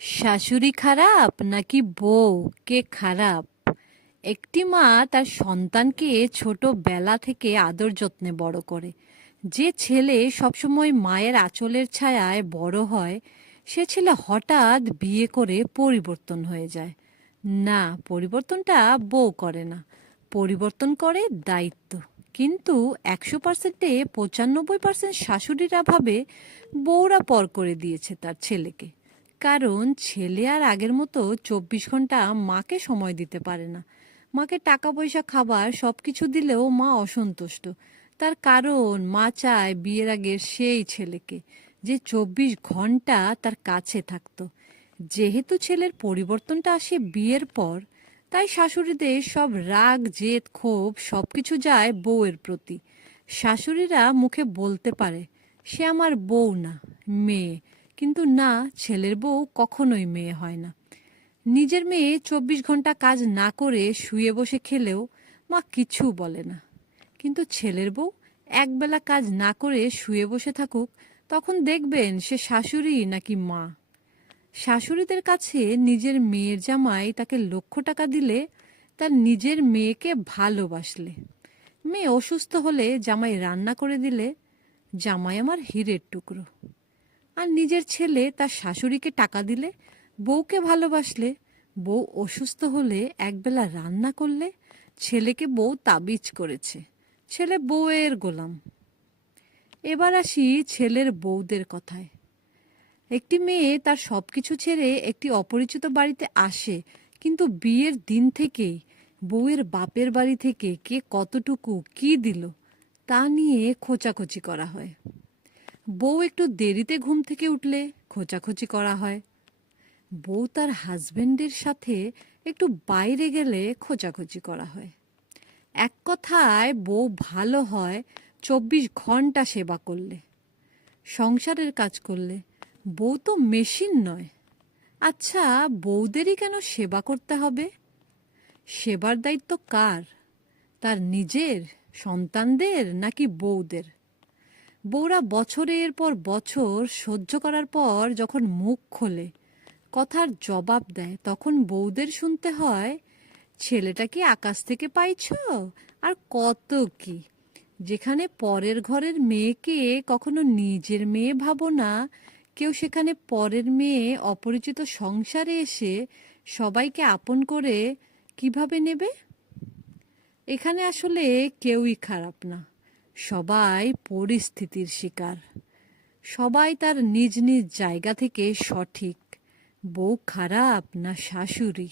শাশুড়ি খারাপ নাকি বউ কে খারাপ? একটি মা তার সন্তানকে ছোটবেলা থেকে আদর যত্নে বড় করে। যে ছেলে সবসময় মায়ের আঁচলের ছায়ায় বড় হয়, সে ছেলে হঠাৎ বিয়ে করে পরিবর্তন হয়ে যায়। না, পরিবর্তনটা বউ করে না, পরিবর্তন করে দায়িত্ব। কিন্তু 100%-এ 95% শাশুড়িরা ভাবে বউরা পর করে দিয়েছে তার ছেলেকে। কারণ ছেলে আর আগের মতো 24 ঘন্টা মাকে সময় দিতে পারে না। মাকে টাকা পয়সা খাবার সবকিছু দিলেও মা অসন্তুষ্ট। তার কারণ মা চায় বিয়ের আগে সেই ছেলেকে, যে 24 ঘন্টা তার কাছে থাকতো। যেহেতু ছেলের পরিবর্তনটা আসে বিয়ের পর, তাই শাশুড়িদের সব রাগ জেদ ক্ষোভ সবকিছু যায় বউয়ের প্রতি। শাশুড়িরা মুখে বলতে পারে সে আমার বউ না, মেয়ে। কিন্তু না, ছেলের বউ কখনোই মেয়ে হয় না। নিজের মেয়ে 24 ঘন্টা কাজ না করে শুয়ে বসে খেলেও মা কিছু বলে না। কিন্তু ছেলের বউ একবেলা কাজ না করে শুয়ে বসে থাকুক, তখন দেখবেন সে শাশুড়ি নাকি মা। শাশুড়িদের কাছে নিজের মেয়ের জামাই তাকে লক্ষ টাকা দিলে তার নিজের মেয়েকে ভালোবাসলে। মেয়ে অসুস্থ হলে জামাই রান্না করে দিলে জামাই আমার হীরের টুকরো। আর নিজের ছেলে তার শাশুড়িকে টাকা দিলে, বউকে ভালোবাসলে। বউ অসুস্থ হলে একবেলা রান্না করলে ছেলেকে বউ তাবিজ করেছে, ছেলে বউয়ের গোলাম। এবার আসি ছেলের বউদের কথায়। একটি মেয়ে তার সবকিছু ছেড়ে একটি অপরিচিত বাড়িতে আসে, কিন্তু বিয়ের দিন থেকেই বউয়ের বাপের বাড়ি থেকে কে কতটুকু কি দিল তা নিয়ে খোঁচাখুচি করা হয়। বউ একটু দেরিতে ঘুম থেকে উঠলে খোঁচাখুচি করা হয়। বউ তার হাজবেন্ডের সাথে একটু বাইরে গেলে খোঁচাখুচি করা হয়। এক কথায় বউ ভালো হয় 24 ঘন্টা সেবা করলে, সংসারের কাজ করলে। বউ তো মেশিন নয়। আচ্ছা, বউদেরই কেন সেবা করতে হবে? সেবার দায়িত্ব কার? তার নিজের, সন্তানদের নাকি বউদের? বউরা বছরের পর বছর সহ্য করার পর যখন মুখ খোলে, কথার জবাব দেয়, তখন বউদের শুনতে হয়, ছেলেটা কি আকাশ থেকে পাইছো? আর কত কি। যেখানে পরের ঘরের মেয়েকে কখনো নিজের মেয়ে ভাবো না, কেউ সেখানে পরের মেয়ে অপরিচিত সংসারে এসে সবাইকে আপন করে কিভাবে নেবে? এখানে আসলে কেউই খারাপ না, সবাই পরিস্থিতির শিকার। সবাই তার নিজ নিজ জায়গা থেকে সঠিক। বউ খারাপ না শাশুড়ি?